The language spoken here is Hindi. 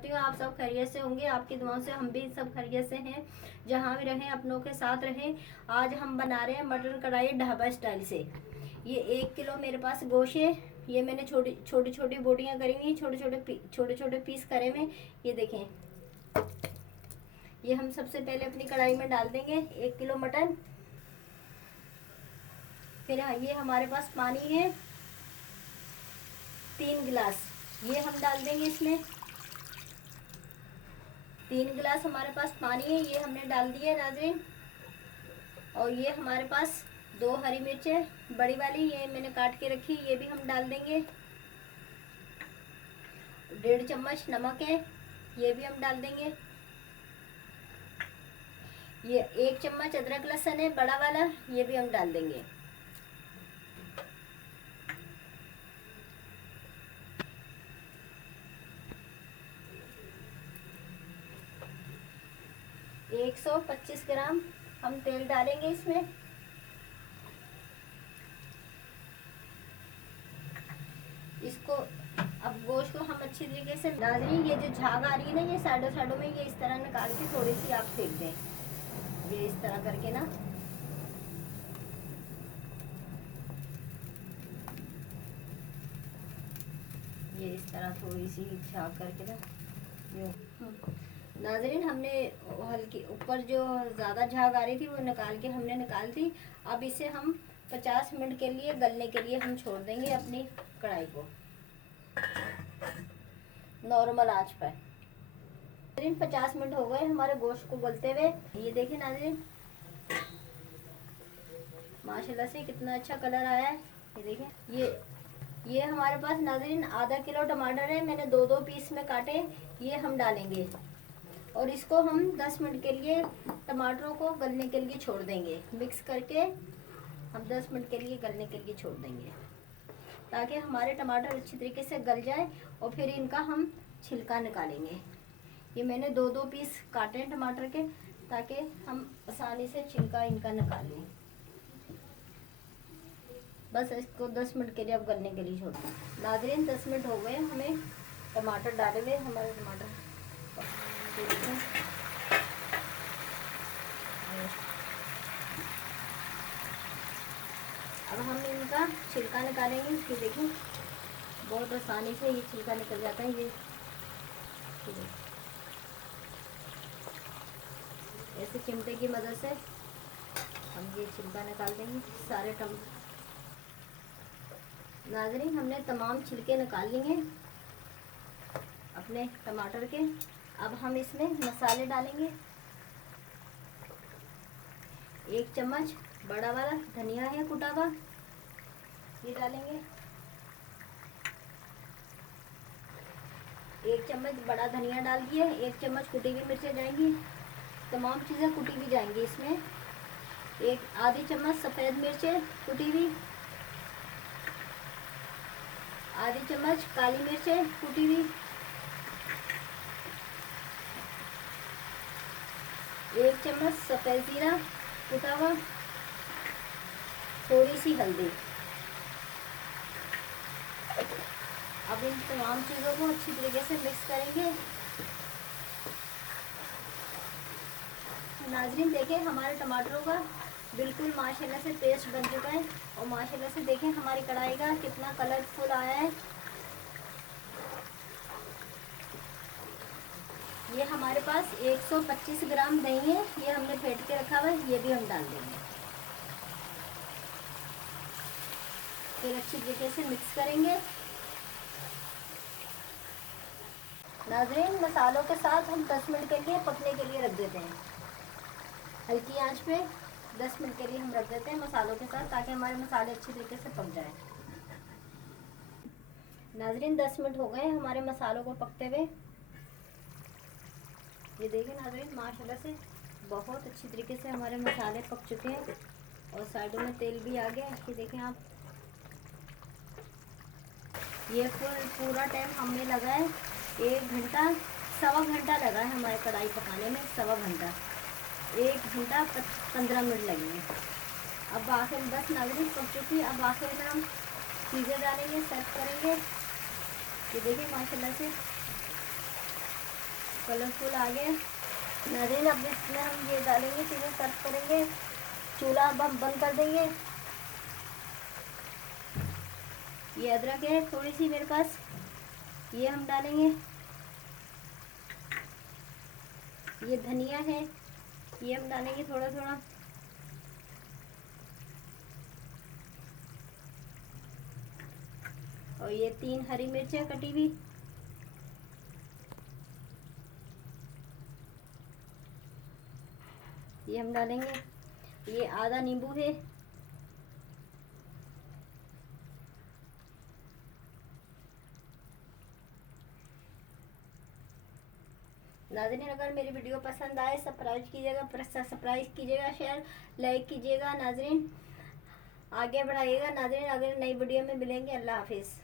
करती हूँ आप सब खैरियत से होंगे। आपकी दुआओं से हम भी सब खैरियत से हैं, जहाँ भी रहें अपनों के साथ रहें। आज हम बना रहे हैं मटन कढ़ाई ढाबा स्टाइल से। ये 1 किलो मेरे पास गोश्त है। ये मैंने छोटी छोटी बोटियाँ करी हुई, छोटे छोटे पीस करे हुए। ये देखें, ये हम सबसे पहले अपनी कढ़ाई में डाल देंगे 1 किलो मटन। फिर ये हमारे पास पानी है 3 गिलास, ये हम डाल देंगे इसमें। 3 गिलास हमारे पास पानी है, ये हमने डाल दिया नाज़रीन। और ये हमारे पास 2 हरी मिर्चें बड़ी वाली, ये मैंने काट के रखी, ये भी हम डाल देंगे। 1.5 चम्मच नमक है, ये भी हम डाल देंगे। ये 1 चम्मच अदरक लहसुन है बड़ा वाला, ये भी हम डाल देंगे। ये 125 ग्राम हम तेल डालेंगे इसमें। इसको अब गोश्त को हम अच्छी तरीके से नाज़रीन, ये जो झाग आ रही है ना, ये साइडों में ये इस तरह निकाल के थोड़ी सी आप फेंक दें, ये इस तरह करके ना। ये इस तरह थोड़ी सी झाग करके ना, ये नाज़रीन हमने हल्की ऊपर जो ज़्यादा झाग आ रही थी वो हमने निकाल दी। अब इसे हम 50 मिनट के लिए गलने के लिए हम छोड़ देंगे अपनी कढ़ाई को नॉर्मल आंच पर। नाज़रीन 50 मिनट हो गए हमारे गोश्त को गलते हुए। ये देखिए नाज़रीन, माशाल्लाह से कितना अच्छा कलर आया है। ये देखिए, ये हमारे पास नाज़रीन आधा किलो टमाटर है, मैंने 2 पीस में काटे, ये हम डालेंगे। और इसको हम 10 मिनट के लिए टमाटरों को गलने के लिए छोड़ देंगे। मिक्स करके हम 10 मिनट के लिए गलने के लिए छोड़ देंगे, ताकि हमारे टमाटर अच्छी तरीके से गल जाए। और फिर इनका हम छिलका निकालेंगे। ये मैंने 2 पीस काटे हैं टमाटर के, ताकि हम आसानी से छिलका इनका निकाल लें। बस इसको 10 मिनट के लिए अब गलने के लिए छोड़ दें। नाज़रीन 10 मिनट हो गए हमें टमाटर डाले हुए, हमारे टमाटर अब हम इनका छिलका निकालेंगे। ये देखिए, बहुत आसानी से ये छिलका निकल जाता है। ये ऐसे चिमटे की मदद से हम ये छिलका निकाल देंगे सारे नाज़रीन हमने तमाम छिलके निकाल लिए अपने टमाटर के। अब हम इसमें मसाले डालेंगे। 1 चम्मच बड़ा वाला धनिया है कुटा हुआ, ये डालेंगे। 1 चम्मच बड़ा धनिया डाल दिए। 1 चम्मच कुटी हुई मिर्चें जाएंगी, तमाम चीज़ें कुटी हुई जाएंगी इसमें। आधी चम्मच सफ़ेद मिर्चें कुटी हुई, आधी चम्मच काली मिर्चें कुटी हुई, 1 चम्मच सफ़ेद जीरा कुटा हुआ, थोड़ी सी हल्दी। अब इन तमाम चीज़ों को अच्छी तरीके से मिक्स करेंगे। नाज़रीन देखें, हमारे टमाटरों का बिल्कुल माशाल्लाह से पेस्ट बन चुका है। और माशाल्लाह से देखें हमारी कढ़ाई का कितना कलरफुल आया है। ये हमारे पास 125 ग्राम दही है, ये हमने फेंट के रखा हुआ है, ये भी हम डाल देंगे। फिर अच्छी तरीके से मिक्स करेंगे। नाज़रीन मसालों के साथ हम 10 मिनट के लिए पकने के लिए रख देते हैं, हल्की आंच पे 10 मिनट के लिए हम रख देते हैं मसालों के साथ, ताकि हमारे मसाले अच्छी तरीके से पक जाए। नाज़रीन 10 मिनट हो गए हमारे मसालों को पकते हुए। ये देखिए नाज़रीन, माशाल्लाह से बहुत अच्छी तरीके से हमारे मसाले पक चुके हैं और साइडों में तेल भी आ गया। ये देखें आप, ये पूरा टाइम हमें लगा है 1 घंटा, 1.25 घंटा लगा है हमारे कढ़ाई पकाने में। 1.25 घंटा, 1 घंटा 15 मिनट लगेंगे। अब आखिर बस नाज़रीन पक चुकी है। अब आखिर में हम चीज़ें डालेंगे, सर्व करेंगे। ये देखिए माशाल्लाह से कलरफुल आ गया नाज़रीन। अब इसमें हम ये डालेंगे, चीज़ें सर्व करेंगे। चूल्हा अब हम बंद कर देंगे। ये अदरक है थोड़ी सी मेरे पास, ये हम डालेंगे। ये धनिया है, ये हम डालेंगे थोड़ा थोड़ा। और ये 3 हरी मिर्चें कटी हुई, ये हम डालेंगे। ये आधा नींबू है, नाज़रीन अगर मेरी वीडियो पसंद आए सब्सक्राइब कीजिएगा, शेयर लाइक कीजिएगा नाज़रीन, आगे बढ़ाइएगा नाज़रीन। अगर नई वीडियो में मिलेंगे, अल्लाह हाफिज़।